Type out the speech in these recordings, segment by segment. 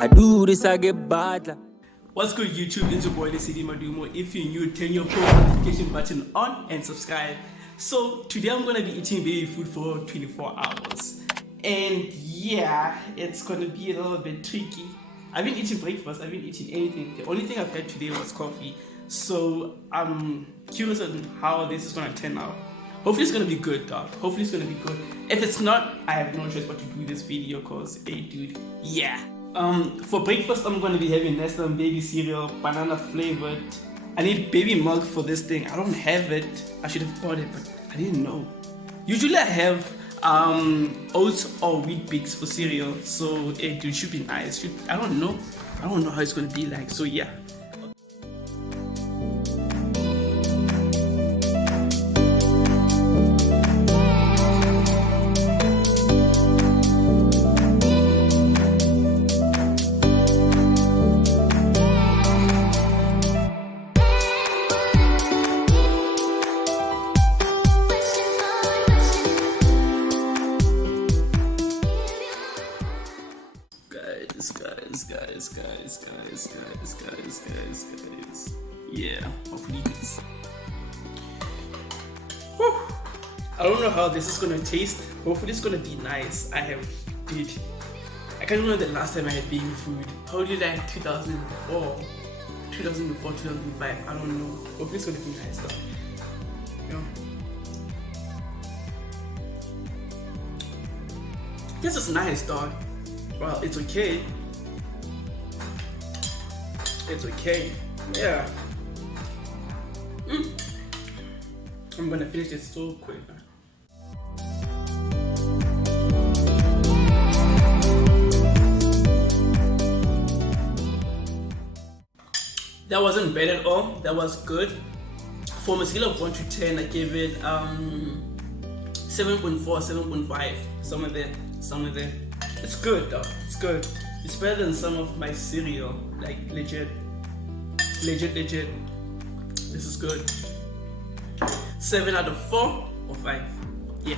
I do this, I get bad. What's good, YouTube? It's your boy, Lesedi Madumo. If you're new, turn your post notification button on and subscribe. So today I'm gonna be eating baby food for 24 hours, and yeah, it's gonna be a little bit tricky. I've been eating breakfast. I've been eating anything. The only thing I've had today was coffee. So I'm curious on how this is gonna turn out. Hopefully it's gonna be good, dog. Hopefully it's gonna be good. If it's not, I have no choice but to do this video, cause hey, dude, yeah. For breakfast, I'm gonna be having Nestle baby cereal, banana flavored. I need baby milk for this thing. I don't have it. I should have bought it, but I didn't know. Usually I have oats or wheat bix for cereal, so it should be nice. I don't know how it's gonna be like. So yeah. Guys. Yeah, hopefully you can see. Whew. I don't know how this is gonna taste. Hopefully it's gonna be nice. I can't remember the last time I had baby food. How did I? 2004, 2005. I don't know. Hopefully it's gonna be nice though. Yeah. This is nice, dog. Well, it's okay. It's okay. Yeah. I'm gonna finish this so quick. That wasn't bad at all. That was good. From a scale of 1 to 10, I gave it 7.4, 7.5, somewhere there. It's good though. It's good. It's better than some of my cereal, like legit. This is good. 7 out of 4 or 5. Yeah.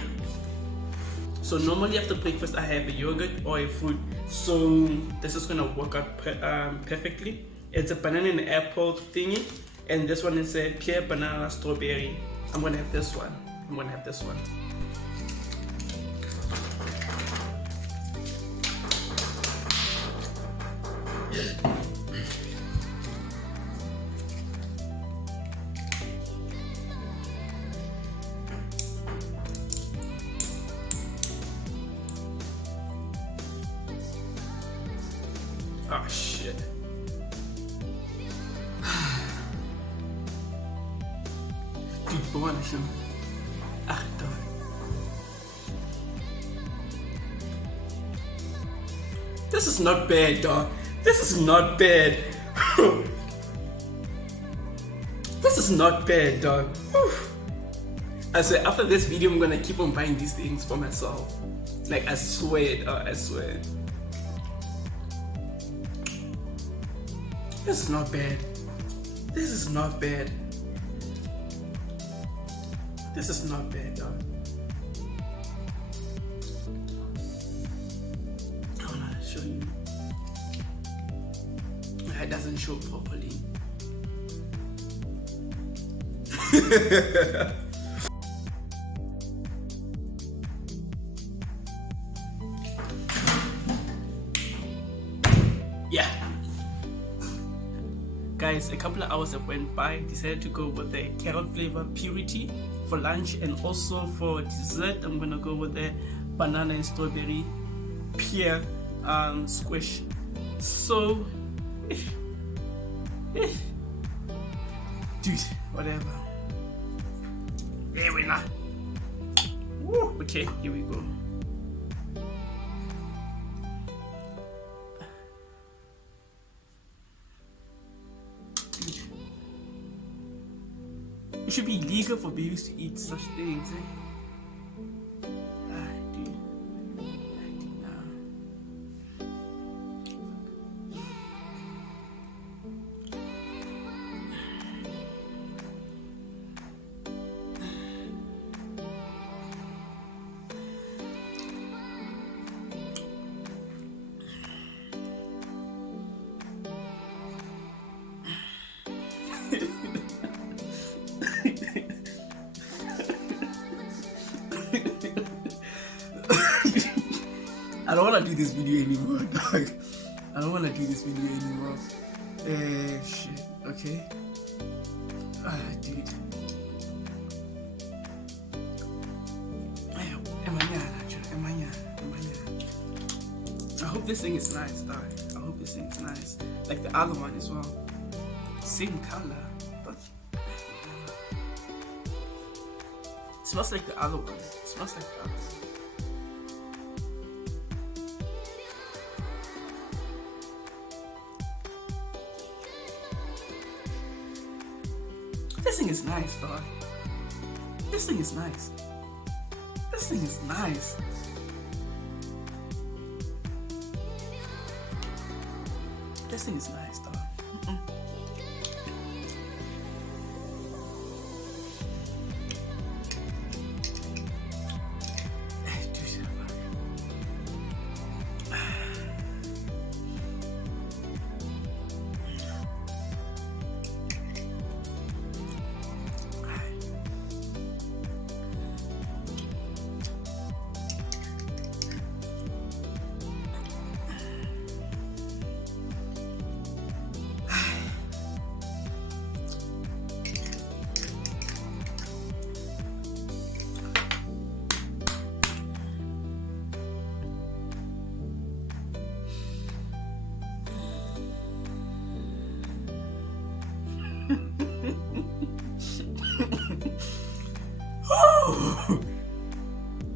So normally after breakfast I have a yogurt or a fruit. So this is gonna work out perfectly. It's a banana and apple thingy, and this one is a pear, banana, strawberry. I'm gonna have this one. Oh shit. Dude, go on, Hashem. Ah, dog. This is not bad, dog. This is not bad. This is not bad, dog. I swear, after this video, I'm gonna keep on buying these things for myself. Like, I swear it, I swear. This is not bad. This is not bad, dog. I wanna show you. It doesn't show properly. Yeah. Guys, a couple of hours have went by. Decided to go with the carrot flavor purity for lunch, and also for dessert I'm gonna go with the banana and strawberry pear squish. So dude, whatever. There we are. Woo. Okay, here we go. It should be illegal for babies to eat such things, eh? Dude. I don't want to do this video anymore, dog. I don't want to do this video anymore. Shit. Okay. Dude. I hope this thing is nice, dog. I hope this thing is nice. Like the other one as well. Same color, but it smells like the other one. It smells like the other one. This thing is nice, dog. This thing is nice. This thing is nice. This thing is nice, dog.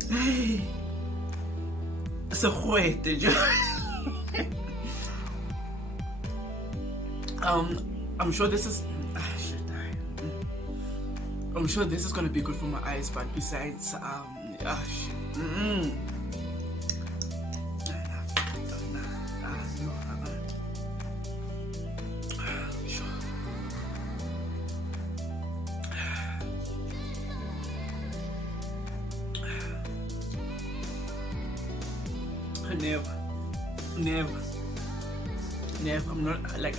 Hey, it's a juguete. I'm sure this is. I'm sure this is gonna be good for my eyes, but besides, shit. Never.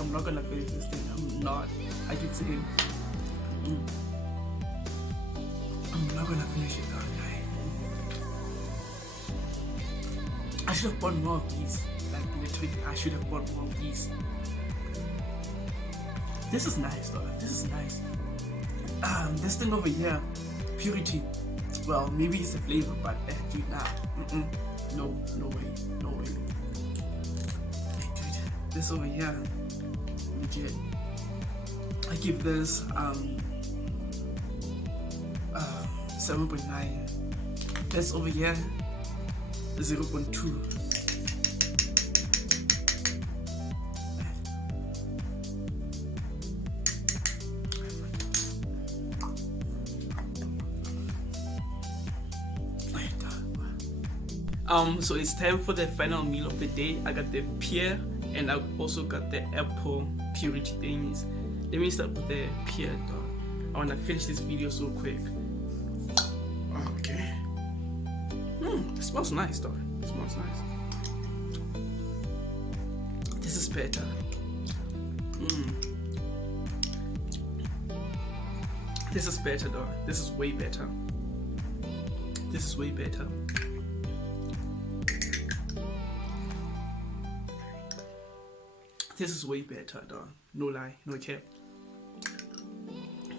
I'm not gonna finish this thing. I'm not. I can say I'm not gonna finish it, dog. I should have bought more of these. Like literally, I should have bought more of these. This is nice, dog. This is nice. This thing over here, Purity. Well, maybe it's a flavor, but dude, nah. No way. Hey, dude, this over here, legit. I give this 7.9. This over here, 0.2. So it's time for the final meal of the day. I got the pear and I also got the apple Purity thingies. Let me start with the pear, dog. I wanna finish this video so quick. Okay. It smells nice, dog. It smells nice. This is better. This is better, dog. This is way better. This is way better. This is way better, dog. No lie, no cap.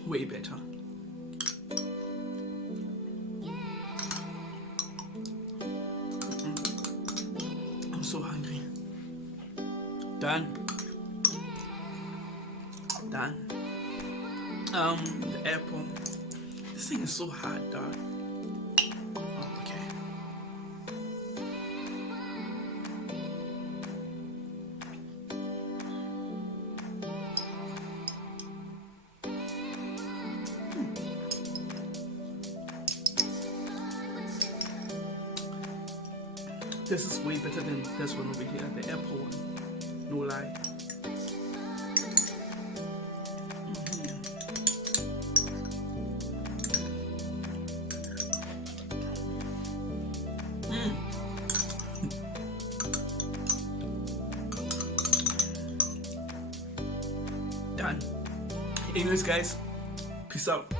Way better. I'm so hungry. Done. The apple. This thing is so hard, dog. Okay. This is way better than this one over here, the apple one. No lie. Done. Anyways, guys, peace out.